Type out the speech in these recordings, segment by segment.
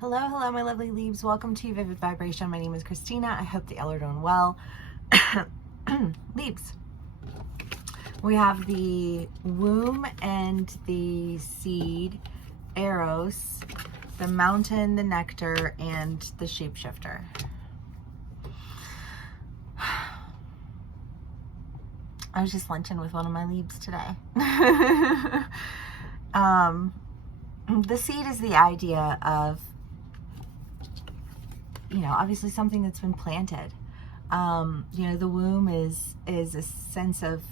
Hello, hello, my lovely Leaves. Welcome to Vivid Vibration. My name is Christina. I hope that y'all are doing well. Leaves. We have the womb and the seed, Eros, the mountain, the nectar, and the shapeshifter. I was just lunching with one of my Leaves today. The seed is the idea of, obviously something that's been planted. The womb is a sense of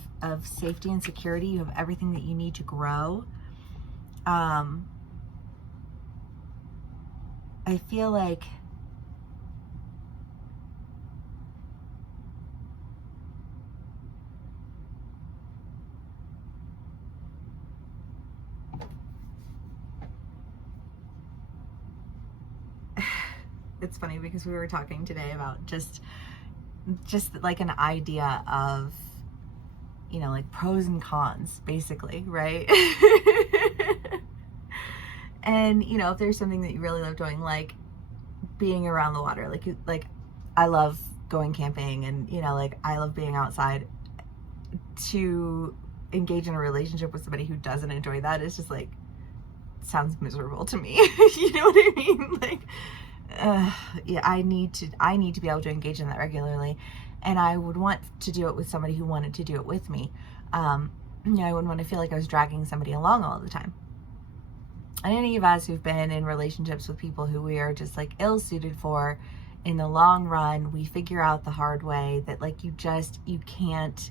safety and security. You have everything that you need to grow. I feel like it's funny because we were talking today about just like an idea of, like pros and cons, basically, right? And, if there's something that you really love doing, like being around the water, like I love going camping and, I love being outside. To engage in a relationship with somebody who doesn't enjoy that is just like, sounds miserable to me. You know what I mean? Like, yeah, I need to be able to engage in that regularly, and I would want to do it with somebody who wanted to do it with me. I wouldn't want to feel like I was dragging somebody along all the time. And any of us who've been in relationships with people who we are just like ill-suited for, in the long run, we figure out the hard way that like you can't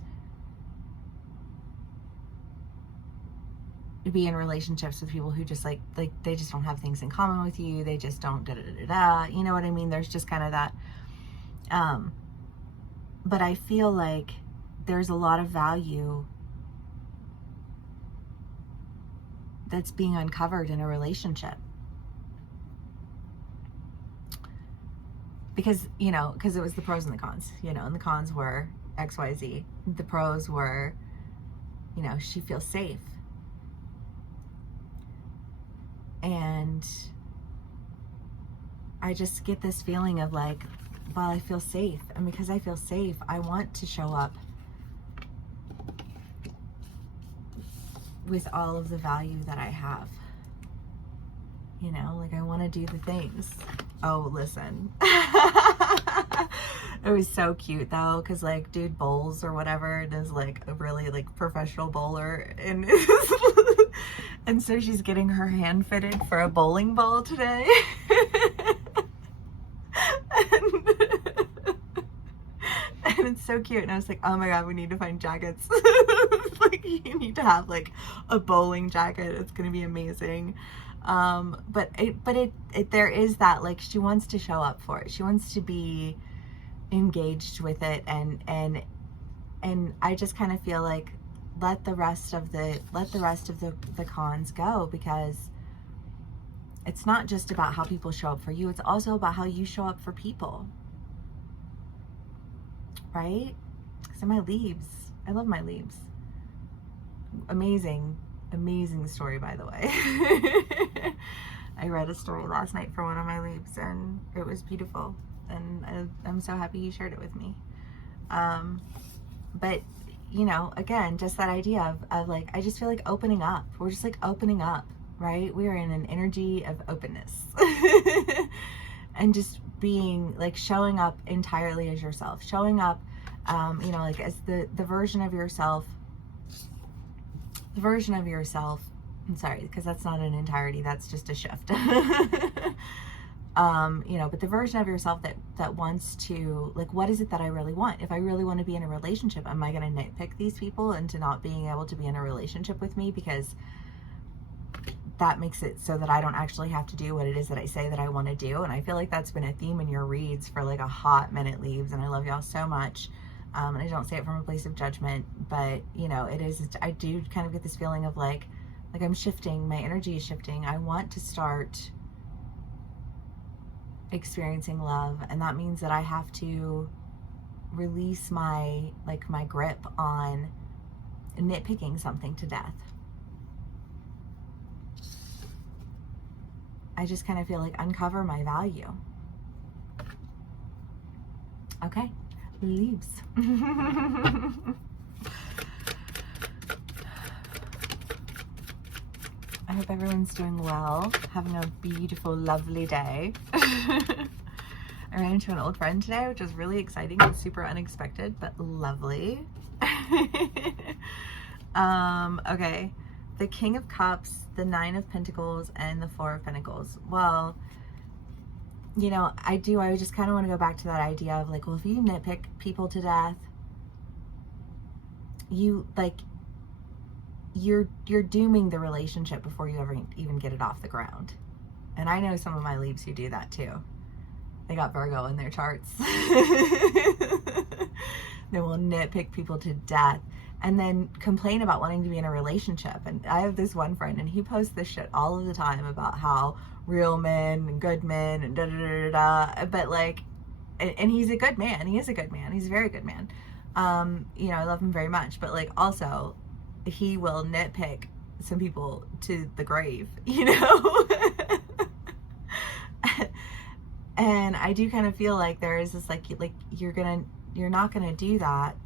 be in relationships with people who just like they just don't have things in common with you. They just don't you know what I mean? There's just kind of that. But I feel like there's a lot of value that's being uncovered in a relationship. Because it was the pros and the cons, and the cons were XYZ. The pros were, she feels safe. And I just get this feeling of like, well, I feel safe. And because I feel safe, I want to show up with all of the value that I have. Like I want to do the things. Oh, listen. It was so cute though, because like dude bowls or whatever, and is like a really like professional bowler, and and so she's getting her hand fitted for a bowling ball today. And it's so cute, and I was like, oh my god, we need to find jackets. Like you need to have like a bowling jacket. It's gonna be amazing. But there is that, like, she wants to show up for it. She wants to be engaged with it, and I just kind of feel like let the rest of the cons go, because it's not just about how people show up for you, it's also about how you show up for people, right? Because my Leaves, I love my Leaves. Amazing story, by the way. I read a story last night for one of my Leaves, and it was beautiful, and I'm so happy you shared it with me. But again, just that idea of like, I just feel like opening up. We're just like opening up, right? We are in an energy of openness. And just being like, showing up entirely as yourself, showing up like as the version of yourself. I'm sorry, because that's not an entirety, that's just a shift. But the version of yourself that wants to, like, what is it that I really want? If I really want to be in a relationship, am I going to nitpick these people into not being able to be in a relationship with me because that makes it so that I don't actually have to do what it is that I say that I want to do? And I feel like that's been a theme in your reads for like a hot minute, Leaves, and I love y'all so much. And I don't say it from a place of judgment, but it is, I do kind of get this feeling of like I'm shifting, my energy is shifting. I want to start experiencing love, and that means that I have to release my grip on nitpicking something to death. I just kind of feel like uncover my value. Okay, leaves. I hope everyone's doing well, having a beautiful, lovely day. I ran into an old friend today, which was really exciting and super unexpected, but lovely. Okay, the King of Cups, the Nine of Pentacles, and the Four of Pentacles. Well, you know, I just kind of want to go back to that idea of like, well, if you nitpick people to death, you're dooming the relationship before you ever even get it off the ground. And I know some of my leaves who do that too. They got Virgo in their charts. They will nitpick people to death and then complain about wanting to be in a relationship. And I have this one friend, and he posts this shit all of the time about how real men and good men and da da da da da. But like, and he's a good man. He is a good man. He's a very good man. You know, I love him very much. But like, also, he will nitpick some people to the grave, you know? And I do kind of feel like there is this like you're not gonna do that,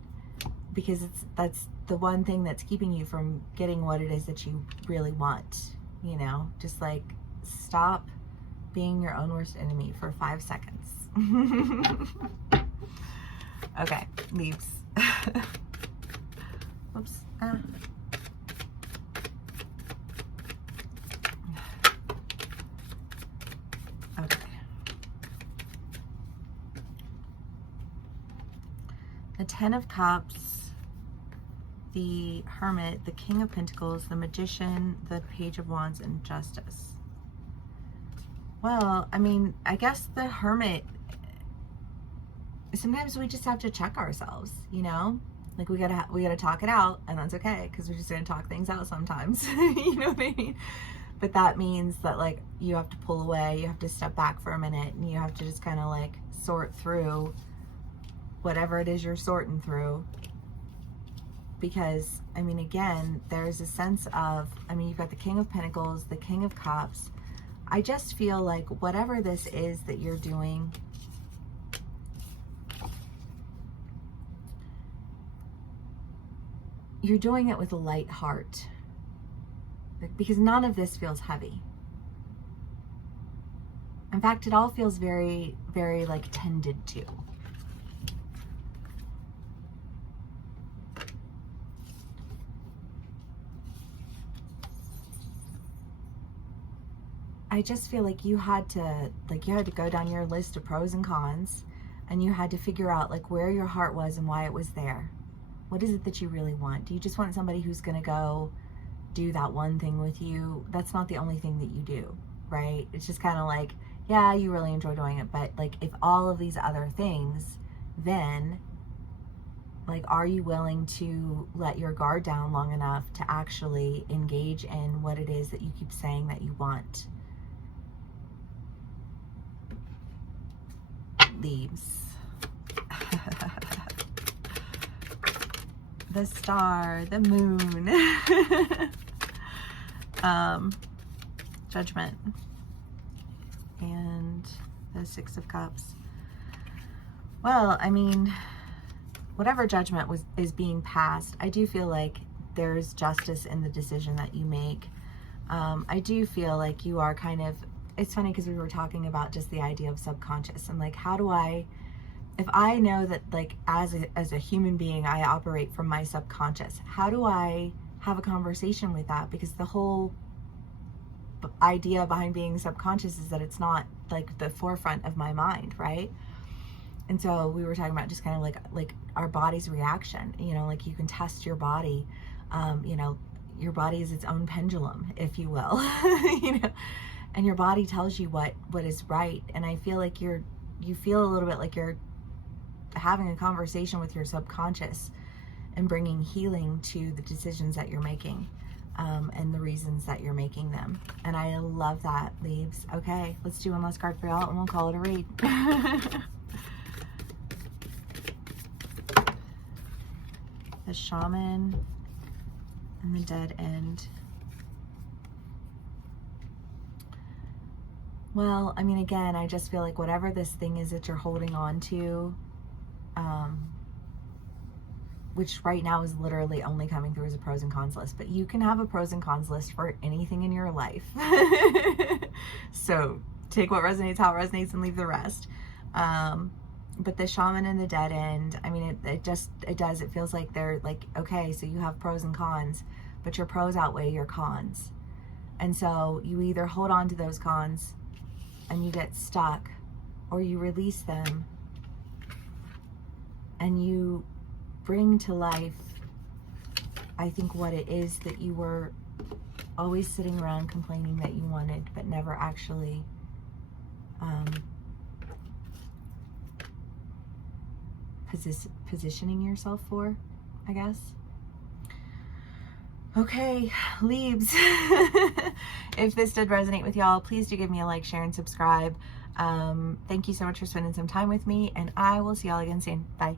because that's the one thing that's keeping you from getting what it is that you really want, you know? Just like, stop being your own worst enemy for 5 seconds. Okay, leaves. Oops. Okay. The Ten of Cups, the Hermit, the King of Pentacles, the Magician, the Page of Wands, and Justice. Well, I mean, I guess the Hermit, sometimes we just have to check ourselves, you know? Like, we gotta talk it out, and that's okay, because we're just gonna talk things out sometimes. You know what I mean? But that means that, like, you have to pull away, you have to step back for a minute, and you have to just kind of like sort through whatever it is you're sorting through. Because, I mean, again, there's a sense of, I mean, you've got the King of Pentacles, the King of Cups. I just feel like whatever this is that you're doing, you're doing it with a light heart. Because none of this feels heavy. In fact, it all feels very, very like tended to. I just feel like you had to go down your list of pros and cons, and you had to figure out like where your heart was and why it was there. What is it that you really want? Do you just want somebody who's gonna go do that one thing with you? That's not the only thing that you do, right? It's just kind of like, yeah, you really enjoy doing it, but like, if all of these other things, then like, are you willing to let your guard down long enough to actually engage in what it is that you keep saying that you want? Leaves. The Star, the Moon, Judgment, and the Six of Cups. Well, I mean, whatever judgment is being passed, I do feel like there's justice in the decision that you make. I do feel like you are kind of, it's funny because we were talking about just the idea of subconscious, and like, how do I, if I know that like as a human being I operate from my subconscious, how do I have a conversation with that? Because the whole idea behind being subconscious is that it's not like the forefront of my mind, right? And so we were talking about just kind of like our body's reaction, you know, like you can test your body, you know, your body is its own pendulum, if you will, you know, and your body tells you what is right. And I feel like you feel a little bit like you're having a conversation with your subconscious and bringing healing to the decisions that you're making, and the reasons that you're making them. And I love that, leaves. Okay, let's do one last card for y'all and we'll call it a read. The Shaman and the Dead End. Well, I mean, again, I just feel like whatever this thing is that you're holding on to, which right now is literally only coming through as a pros and cons list, but you can have a pros and cons list for anything in your life. So take what resonates, how it resonates, and leave the rest. But the shaman and the dead end, I mean, it feels like they're like, okay, so you have pros and cons, but your pros outweigh your cons. And so you either hold on to those cons and you get stuck, or you release them and you bring to life, I think, what it is that you were always sitting around complaining that you wanted, but never actually positioning yourself for, I guess. Okay, Libs. If this did resonate with y'all, please do give me a like, share, and subscribe. Thank you so much for spending some time with me, and I will see y'all again soon. Bye.